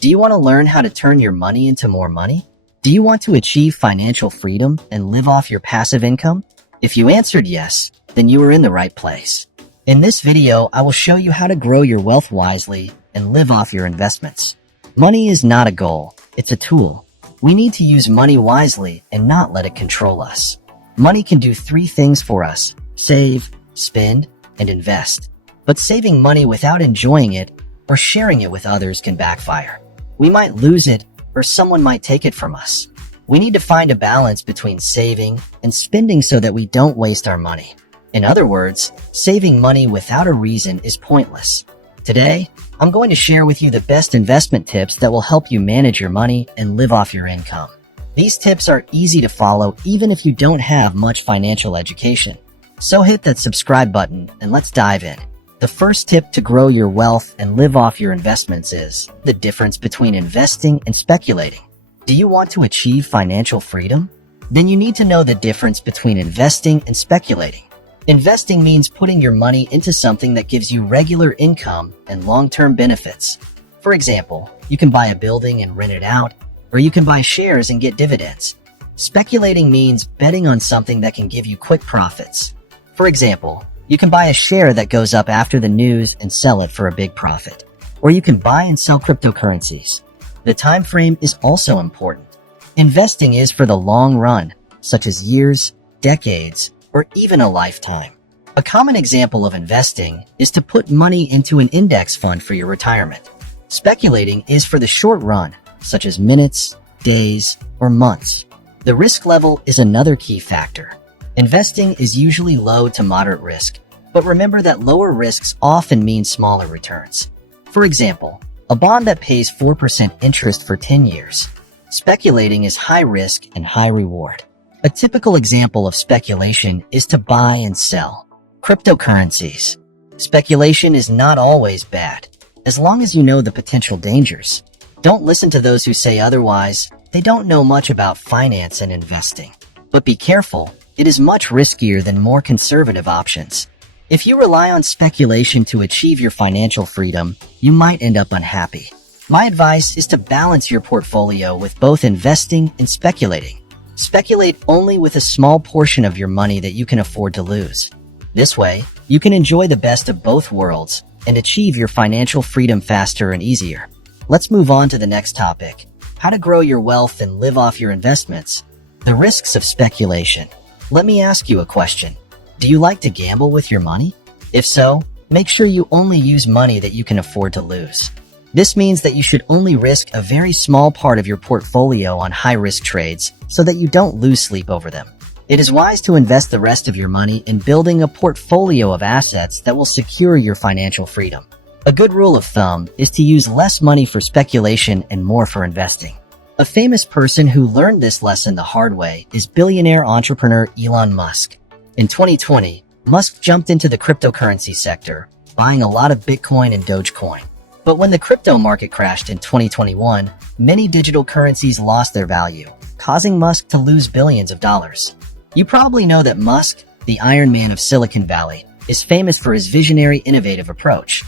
Do you want to learn how to turn your money into more money? Do you want to achieve financial freedom and live off your passive income? If you answered yes, then you are in the right place. In this video, I will show you how to grow your wealth wisely and live off your investments. Money is not a goal, it's a tool. We need to use money wisely and not let it control us. Money can do three things for us: save, spend, and invest. But saving money without enjoying it or sharing it with others can backfire. We might lose it, or someone might take it from us. We need to find a balance between saving and spending so that we don't waste our money. In other words, saving money without a reason is pointless. Today, I'm going to share with you the best investment tips that will help you manage your money and live off your income. These tips are easy to follow even if you don't have much financial education. So hit that subscribe button and let's dive in. The first tip to grow your wealth and live off your investments is the difference between investing and speculating. Do you want to achieve financial freedom? Then you need to know the difference between investing and speculating. Investing means putting your money into something that gives you regular income and long-term benefits. For example, you can buy a building and rent it out, or you can buy shares and get dividends. Speculating means betting on something that can give you quick profits. For example, you can buy a share that goes up after the news and sell it for a big profit. Or you can buy and sell cryptocurrencies. The time frame is also important. Investing is for the long run, such as years, decades, or even a lifetime. A common example of investing is to put money into an index fund for your retirement. Speculating is for the short run, such as minutes, days, or months. The risk level is another key factor. Investing is usually low to moderate risk, but remember that lower risks often mean smaller returns. For example, a bond that pays 4% interest for 10 years. Speculating is high risk and high reward. A typical example of speculation is to buy and sell cryptocurrencies. Speculation is not always bad, as long as you know the potential dangers. Don't listen to those who say otherwise. They don't know much about finance and investing. But be careful. It is much riskier than more conservative options. If you rely on speculation to achieve your financial freedom, you might end up unhappy. My advice is to balance your portfolio with both investing and speculating. Speculate only with a small portion of your money that you can afford to lose. This way, you can enjoy the best of both worlds and achieve your financial freedom faster and easier. Let's move on to the next topic: how to grow your wealth and live off your investments. The risks of speculation. Let me ask you a question. Do you like to gamble with your money? If so, make sure you only use money that you can afford to lose. This means that you should only risk a very small part of your portfolio on high-risk trades so that you don't lose sleep over them. It is wise to invest the rest of your money in building a portfolio of assets that will secure your financial freedom. A good rule of thumb is to use less money for speculation and more for investing. A famous person who learned this lesson the hard way is billionaire entrepreneur Elon Musk. In 2020, Musk jumped into the cryptocurrency sector, buying a lot of Bitcoin and Dogecoin. But when the crypto market crashed in 2021, many digital currencies lost their value, causing Musk to lose billions of dollars. You probably know that Musk, the Iron Man of Silicon Valley, is famous for his visionary, innovative approach.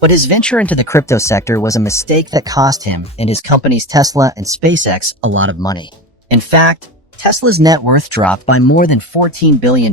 But his venture into the crypto sector was a mistake that cost him and his companies Tesla and SpaceX a lot of money. In fact, Tesla's net worth dropped by more than $14 billion in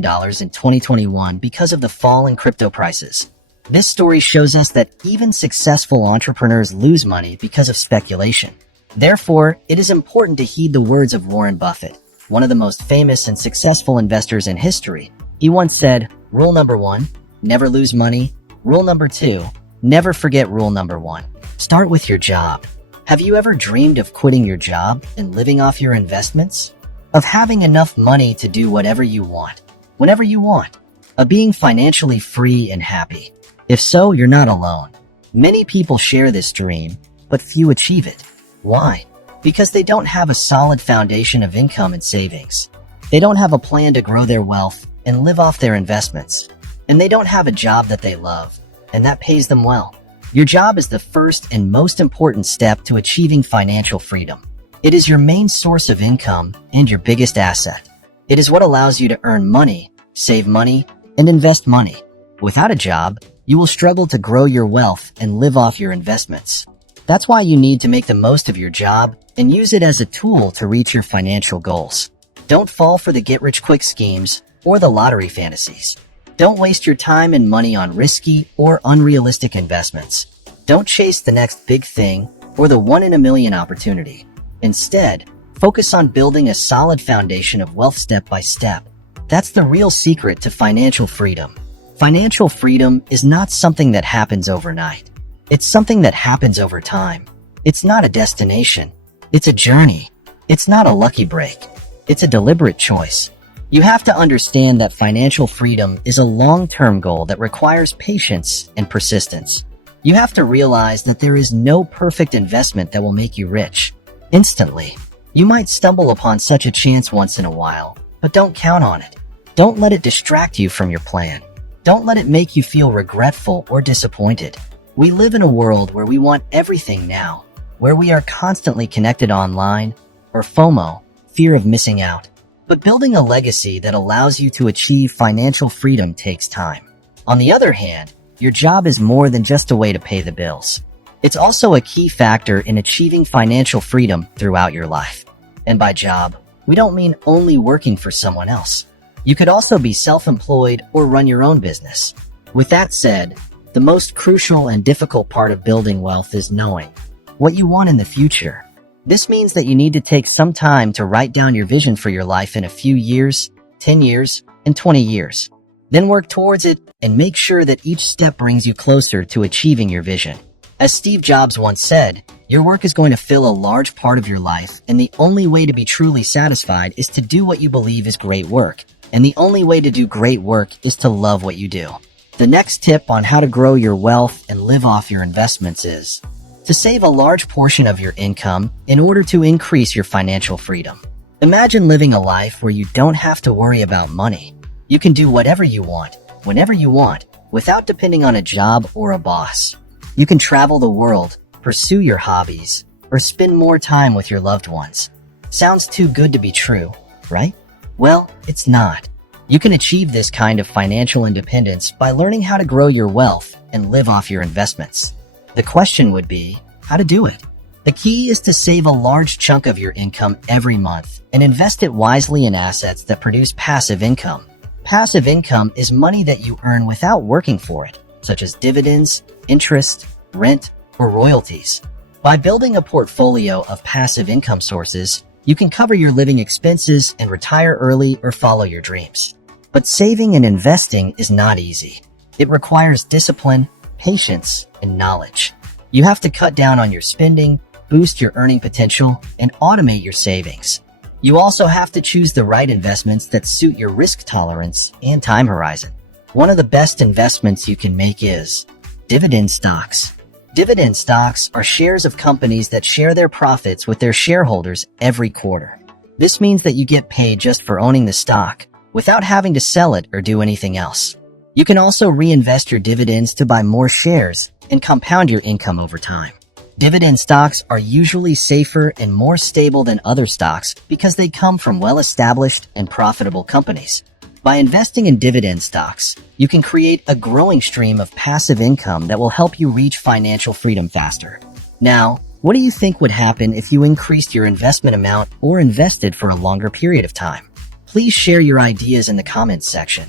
2021 because of the fall in crypto prices. This story shows us that even successful entrepreneurs lose money because of speculation. Therefore, it is important to heed the words of Warren Buffett, one of the most famous and successful investors in history. He once said, "Rule number 1, never lose money. Rule number 2, never forget rule number 1. Start with your job." Have you ever dreamed of quitting your job and living off your investments? Of having enough money to do whatever you want, whenever you want? Of being financially free and happy? If so, you're not alone. Many people share this dream, but few achieve it. Why? Because they don't have a solid foundation of income and savings. They don't have a plan to grow their wealth and live off their investments. And they don't have a job that they love and that pays them well. Your job is the first and most important step to achieving financial freedom. It is your main source of income and your biggest asset. It is what allows you to earn money, save money, and invest money. Without a job, you will struggle to grow your wealth and live off your investments. That's why you need to make the most of your job and use it as a tool to reach your financial goals. Don't fall for the get-rich-quick schemes or the lottery fantasies. Don't waste your time and money on risky or unrealistic investments. Don't chase the next big thing or the one-in-a-million opportunity. Instead, focus on building a solid foundation of wealth step by step. That's the real secret to financial freedom. Financial freedom is not something that happens overnight. It's something that happens over time. It's not a destination. It's a journey. It's not a lucky break. It's a deliberate choice. You have to understand that financial freedom is a long-term goal that requires patience and persistence. You have to realize that there is no perfect investment that will make you rich instantly. You might stumble upon such a chance once in a while, but don't count on it. Don't let it distract you from your plan. Don't let it make you feel regretful or disappointed. We live in a world where we want everything now, where we are constantly connected online, or FOMO, fear of missing out. But building a legacy that allows you to achieve financial freedom takes time. On the other hand, your job is more than just a way to pay the bills. It's also a key factor in achieving financial freedom throughout your life. And by job, we don't mean only working for someone else. You could also be self-employed or run your own business. With that said, the most crucial and difficult part of building wealth is knowing what you want in the future. This means that you need to take some time to write down your vision for your life in a few years, 10 years, and 20 years. Then work towards it and make sure that each step brings you closer to achieving your vision. As Steve Jobs once said, your work is going to fill a large part of your life, and the only way to be truly satisfied is to do what you believe is great work. And the only way to do great work is to love what you do. The next tip on how to grow your wealth and live off your investments is to save a large portion of your income in order to increase your financial freedom. Imagine living a life where you don't have to worry about money. You can do whatever you want, whenever you want, without depending on a job or a boss. You can travel the world, pursue your hobbies, or spend more time with your loved ones. Sounds too good to be true, right? Well, it's not. You can achieve this kind of financial independence by learning how to grow your wealth and live off your investments. The question would be, how to do it? The key is to save a large chunk of your income every month and invest it wisely in assets that produce passive income. Passive income is money that you earn without working for it, such as dividends, interest, rent, or royalties. By building a portfolio of passive income sources, you can cover your living expenses and retire early or follow your dreams. But saving and investing is not easy. It requires discipline, patience, and knowledge. You have to cut down on your spending, boost your earning potential, and automate your savings. You also have to choose the right investments that suit your risk tolerance and time horizon. One of the best investments you can make is dividend stocks. Dividend stocks are shares of companies that share their profits with their shareholders every quarter. This means that you get paid just for owning the stock, without having to sell it or do anything else. You can also reinvest your dividends to buy more shares and compound your income over time. Dividend stocks are usually safer and more stable than other stocks because they come from well-established and profitable companies. By investing in dividend stocks, you can create a growing stream of passive income that will help you reach financial freedom faster. Now, what do you think would happen if you increased your investment amount or invested for a longer period of time? Please share your ideas in the comments section.